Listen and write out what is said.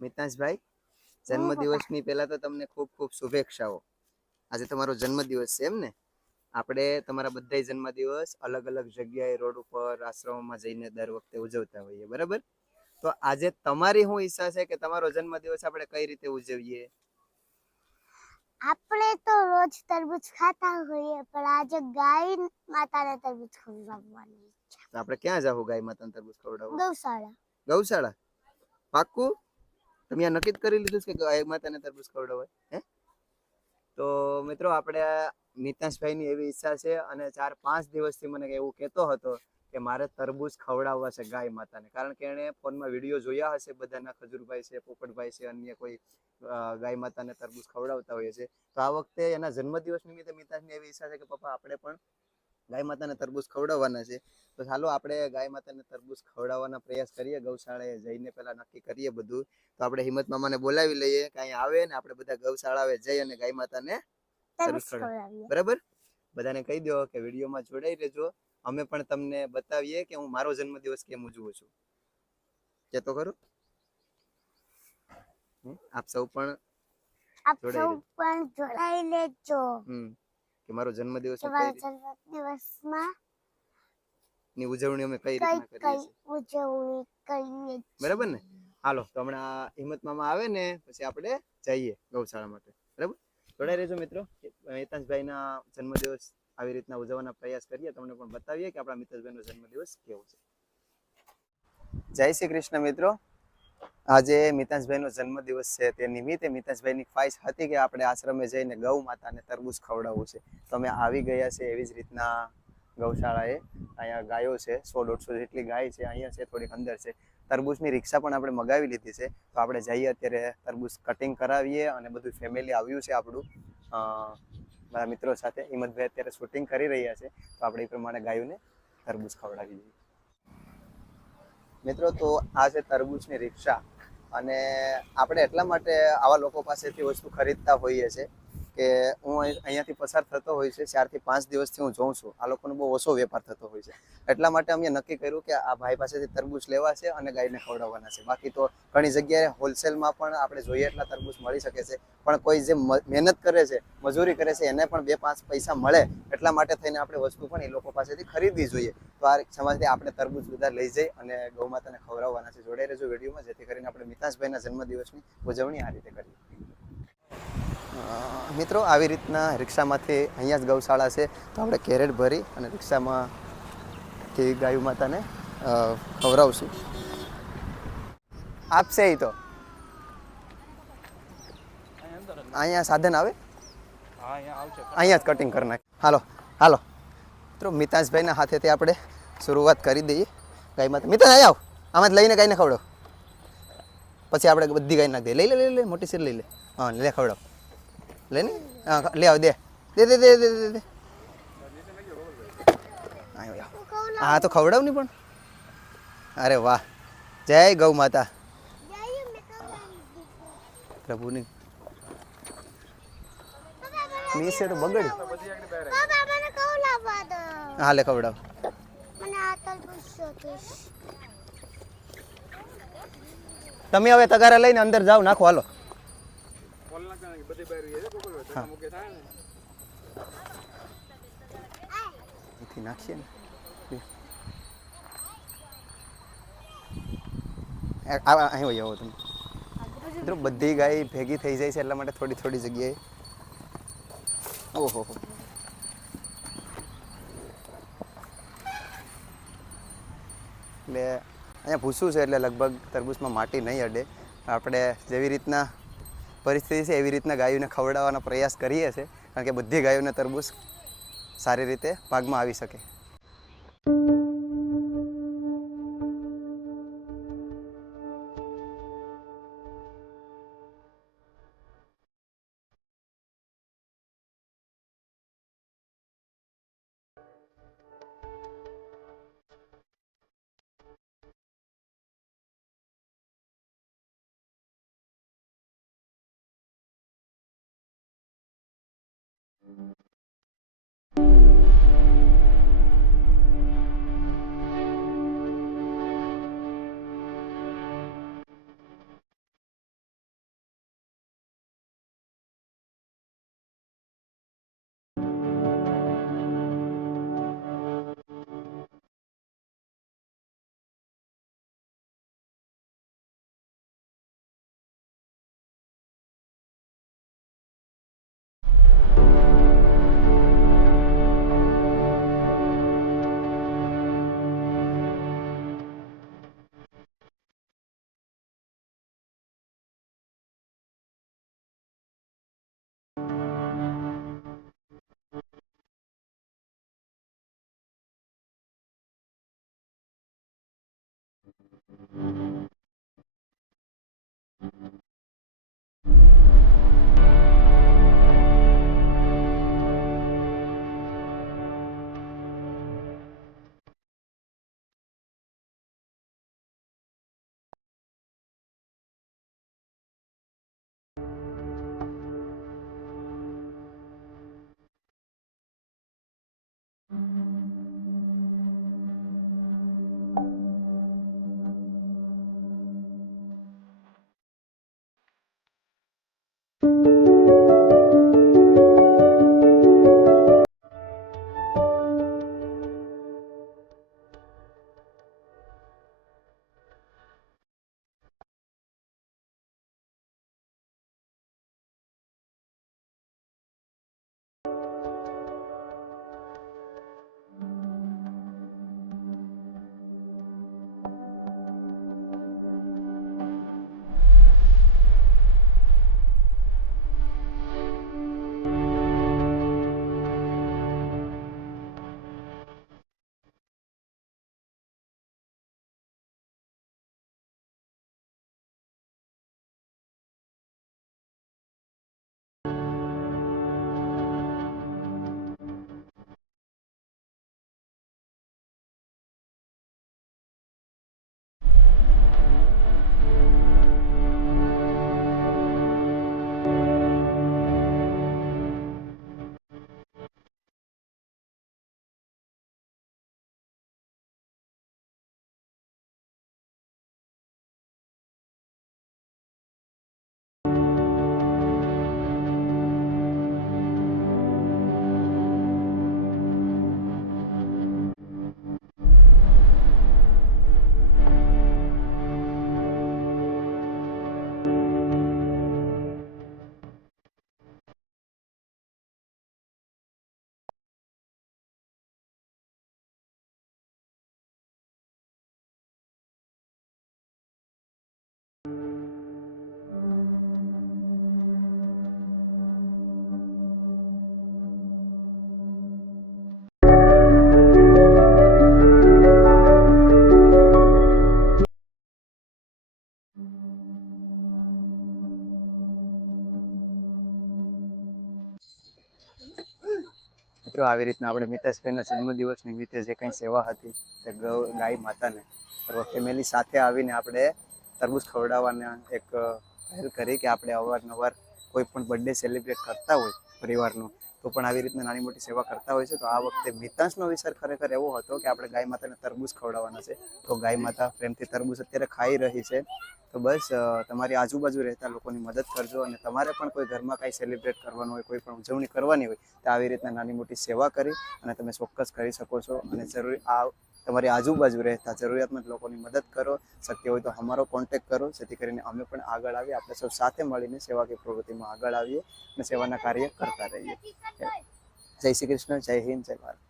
મિતાંશભાઈ, પપ્પા જન્મદિવસની પહેલા તો તમને ખૂબ ખૂબ શુભેચ્છાઓ. આજે તમારો જન્મદિવસ છે એમ ને? આપણે તમારા બધા જન્મદિવસ અલગ અલગ જગ્યાએ રોડ ઉપર આશ્રમમાં જઈને દર વખતે ઉજવતા હોઈએ, બરાબર? તો આજે તમારી શું ઈચ્છા છે કે તમારો જન્મદિવસ આપણે કઈ રીતે ઉજવીએ? આપણે તો રોજ તરબૂચ ખાતા હોઈએ, પણ આજે ગાય માતાને તરબૂચ ખવડાવવાની ઈચ્છા. તો આપણે ક્યાં જાવું ગાય માતાને તરબૂચ ખવડાવવા? ગૌશાળા. ગૌશાળા? પાક્કું? તમે આ નક્કી જ કરી લીધું છે કે ગાય માતાને તરબૂચ ખવડાવવા? હે? તો મિત્રો, આપણે મિતાંશભાઈની એવી ઈચ્છા છે અને 4-5 દિવસથી મને એવું કહેતો હતો કે મારે તરબૂચ ખવડાવવા છે ગાય માતાને, કારણ કે એણે ફોનમાં વિડીયો જોયા હશે બધાના, ખજૂરભાઈ છે, પોપટભાઈ છે, અન્ય કોઈ ગાય માતાને તરબૂચ ખવડાવતા હોય છે. તો આ વખતે એના જન્મદિવસ નિમિત્તે મિતાંશની એવી ઈચ્છા છે કે પપ્પા આપણે પણ ગાય માતાને તરબૂચ ખવડાવવાના છે. તો ચાલો આપણે ગાય માતાને તરબૂચ ખવડાવવાના પ્રયાસ કરીએ. ગૌશાળાએ જઈને પહેલા નક્કી કરીએ બધું. તો આપણે હિંમત મામાને બોલાવી લઈએ કે અહીં આવે ને આપણે બધા ગૌશાળાએ જઈ અને ગાય માતાને તરબૂચ ખવડાવીએ. બરાબર? બધાને કહી દો કે વિડીયોમાં જોડાઈ રહેજો. અમે પણ તમને બતાવીએ કે હું મારો જન્મદિવસ કેમ ઉજવું છું. કે તો ખરું? આપ સૌ પણ જોડાઈ લેજો. કે મારો જન્મદિવસ જન્મદિવસમાં ની ઉજવણી અમે કઈ રીતના કરીએ છીએ. બરાબર ને? હાલો, તો હમણાં હિંમત મામા આવે ને પછી આપણે જઈએ ગૌશાળા માટે. બરાબર? જોડાઈ રહેજો મિત્રો. મિતાંશભાઈના જન્મદિવસ આવી રીતના ઉજવવાના પ્રયાસ કરીએ, તમને પણ બતાવીએ કે આપણા મિતાંશભાઈનો જન્મદિવસ કેવો છે. જય શ્રી કૃષ્ણ મિત્રો. આજે મિતાંશભાઈનો જન્મદિવસ છે, તે નિમિત્તે મિતાંશભાઈની ખ્વાહિશ હતી કે આપણે આશ્રમે જઈને ગૌ માતાને તરબૂચ ખવડાવવું છે. તો અમે આવી ગયા છે એવી જ રીતના ગૌશાળાએ. અહીંયા ગાયો છે, 100-150 જેટલી ગાય છે. અહીંયા છે, થોડીક અંદર છે. તરબૂચની રિક્ષા પણ આપણે મગાવી લીધી છે. તો આપણે જઈએ અત્યારે તરબૂચ કટિંગ કરાવીએ અને બધું ફેમિલી આવ્યું છે આપણું મારા મિત્રો સાથે. હિંમતભાઈ અત્યારે શૂટિંગ કરી રહ્યા છે, તો આપણે એ પ્રમાણે ગાયોને તરબૂચ ખવડાવી દઈએ. મિત્રો, તો આ છે તરબૂચની રિક્ષા. અને આપણે એટલા માટે આવા લોકો પાસેથી વસ્તુ ખરીદતા હોઈએ છીએ કે હું અહીંયાથી પસાર થતો હોય છે, 4-5 દિવસથી હું જોઉં છું આ લોકોનો બહુ ઓછો વેપાર થતો હોય છે. એટલા માટે અમે નક્કી કર્યું કે આ ભાઈ પાસેથી તરબૂચ લેવા છે અને ગાયને ખવડાવવાના છે. બાકી તો ઘણી જગ્યાએ હોલસેલમાં પણ આપણે જોઈએ એટલા તરબૂચ મળી શકે છે, પણ કોઈ જે મહેનત કરે છે, મજૂરી કરે છે, એને પણ 2-5 પૈસા મળે એટલા માટે થઈને આપણે વસ્તુ પણ એ લોકો પાસેથી ખરીદવી જોઈએ. તો આ સમાજથી આપણે તરબૂચ બધા લઈ જઈ અને ગૌ માતાને ખવડાવવાના છે. જોડાઈ રહેજો વિડીયોમાં, જેથી કરીને આપણે મિતાંશભાઈના જન્મદિવસની ઉજવણી આ રીતે કરીએ. મિત્રો, આવી રીતના રિક્ષામાંથી અહીંયા જ ગૌશાળા છે, તો આપણે કેરેટ ભરી અને રિક્ષામાંથી ગાય માતાને ખવડાવશું. આપશે એ તો અહીંયા સાધન આવે, અહીંયા જ કટિંગ કરી નાખે. હાલો હાલો મિત્રો, મિતાંશભાઈના હાથેથી આપણે શરૂઆત કરી દઈએ ગાય માતા. મિતાંશ અહીં આવ, આમાં જ લઈને ગાયને ખવડાવ. પછી આપણે બધી ગાય નાખી દઈએ. લઈ લે લઈ લે, મોટી સીર લઈ લે. હા, લે ખવડાવ. લે ને, હા લે આવ, દે દે દે દે દે દે દે. હા તો ખવડાવ નહીં પણ. અરે વાહ, જય ગૌ માતા. પ્રભુની મીસે તો બગડી. હા લે ખવડાવ. તમે હવે તગારા લઈને અંદર જાઓ, નાખો. હાલો નાખીએ ને અહીં હોય આવો તમે. મિત્રો, બધી ગાય ભેગી થઈ જાય છે એટલા માટે થોડી થોડી જગ્યાએ. ઓહો, એટલે અહીંયા ભૂસું છે એટલે લગભગ તરબૂચમાં માટી નહીં અડે. આપણે જેવી રીતના પરિસ્થિતિ છે એવી રીતના ગાયોને ખવડાવવાનો પ્રયાસ કરીએ છીએ, કારણ કે બધી ગાયોને તરબૂચ સારી રીતે પાકમાં આવી શકે. મિત્રો આવી રીતના આપણે મિતેશભાઈના જન્મદિવસ નિમિત્તે જે કંઈ સેવા હતી તે ગાય માતાને ફેમિલી સાથે આવીને આપણે તરબૂચ ખવડાવવાના એક પહેલ કરી કે આપણે અવારનવાર કોઈ પણ બર્થડે સેલિબ્રેટ કરતા હોય પરિવારનું તો પણ આવી રીતના નાની મોટી સેવા કરતા હોય છે. તો આ વખતે મિતાંશનો વિચાર ખરેખર એવો હતો કે આપણે ગાય માતાને તરબૂચ ખવડાવવાના છે. તો ગાય માતા પ્રેમથી તરબૂચ અત્યારે ખાઈ રહી છે. તો બસ તમારી આજુબાજુ રહેતા લોકોની મદદ કરજો અને તમારે પણ કોઈ ઘરમાં કાંઈ સેલિબ્રેટ કરવાનું હોય, કોઈ પણ ઉજવણી કરવાની હોય તો આવી રીતના નાની મોટી સેવા કરી અને તમે ચોક્કસ કરી શકો છો. અને જરૂરી તમારી આજુબાજુ રહેતા જરૂરિયાતમંદ લોકોની મદદ કરો. શક્ય હોય તો અમારો કોન્ટેક્ટ કરો, જેથી કરીને અમે પણ આગળ આવીએ, આપણે સૌ સાથે મળીને સેવાકીય પ્રવૃત્તિમાં આગળ આવીએ અને સેવાના કાર્ય કરતા રહીએ. જય શ્રી કૃષ્ણ, જય હિન્દ, જય ભારત.